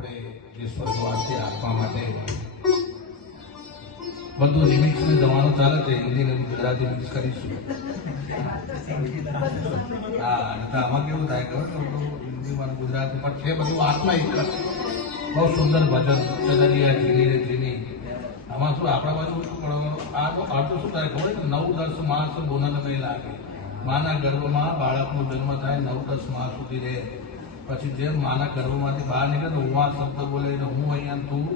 આપણે જે સ્વર્ગવાસી આત્મા માટે બધું રિમિક્સ ને જવાનું ચાલે છે, હિન્દી ને ગુજરાતી મિક્સ કરીશું. હા, આમાં કેવું થાય ખબર છે, હિન્દીમાં ગુજરાતી પણ છે બધું આત્મા એક જ. બહુ સુંદર ભજન ચદરિયા ઝીની રે ઝીની. આમાં શું આપણા બાજુ આ તો અર્થ શું થાય ખબર છે, 9-10 માસ બોનલ નહીં લાગે. માના ગર્ભમાં બાળકનો જન્મ થાય, 9-10 માસ સુધી રહે. પછી જેમ માના ગર્ભમાંથી બહાર નીકળે તો હું આ શબ્દ બોલે એટલે હું અહીંયા તું.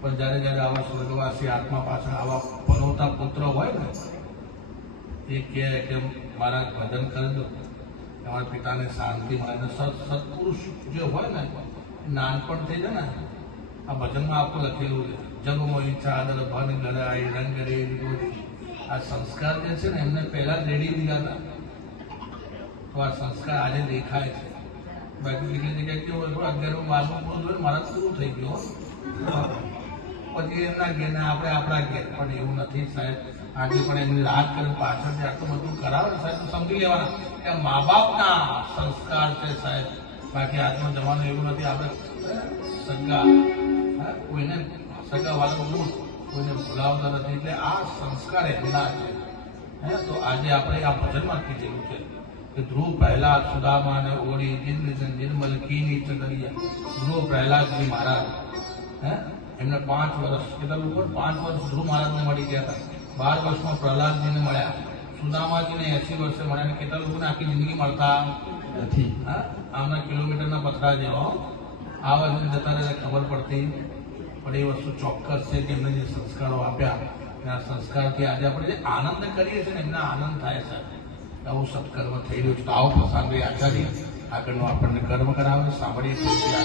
પણ જ્યારે જ્યારે આવા સ્વર્ગવાસી આત્મા પાછળ આવા પનોતા પુત્ર હોય ને, એ કહે કે મારા ભજન કરી દો, તમારા પિતાને શાંતિ મળે. સત્પુરુષ જે હોય ને, નાનપણથી છે ને આ ભજનમાં આખું લખેલું છે, જગમો ઈચ્છા આદર ભન ગરાય રંગ રે. આ સંસ્કાર જે છે ને એમને પહેલા જ રેડી દીધા હતા, તો આ સંસ્કાર આજે દેખાય છે. બાકી બીજી જગ્યાએ કેવું હોય, 11 પૂરું થયું મારા પૂરું થઈ ગયું, પછી એમના ઘેર ને આપણે આપણા ઘેર. પણ એવું નથી સાહેબ, આજે પણ એમની રાત કરે પાછળથી આટલું બધું કરાવે ને સાહેબ, તો સમજી લેવાના કે મા બાપના સંસ્કાર છે સાહેબ. બાકી આજનો જમાનો એવું નથી, આપણે સગા કોઈને સગા વાળો કોઈને ભૂલાવતા નથી, એટલે આ સંસ્કાર એમના છે. તો આજે આપણે આ ભજનમાં કીધેલું છે કે ધ્રુવ પ્રહલાદ સુદામા ને ઓળી નિર્મલ કીની ચંદરિયા. ધ્રુવ પ્રહલાદજી મહારાજ એમને 5 વર્ષ, કેટલા લોકો 5 વર્ષ ધ્રુવ મહારાજને મળી ગયા હતા. 12 વર્ષમાં પ્રહલાદજીને મળ્યા. સુદામાજીને 80 વર્ષે મળ્યા. અને કેટલા લોકોને આખી જિંદગી મળતા નથી. આમના કિલોમીટરના પથરા જેવો આ વખતે જતા રહે ખબર પડતી. પણ એ વસ્તુ ચોક્કસ છે કે એમને જે સંસ્કારો આપ્યા, એના સંસ્કારથી આજે આપણે જે આનંદ કરીએ છીએ ને એમને આનંદ થાય છે. આવું સત્કર્મ થઈ રહ્યું છે. તો આવો પ્રસંગ આચાર્ય આગળનો આપણને કર્મ કરાવે, સાંભળીએ છીએ.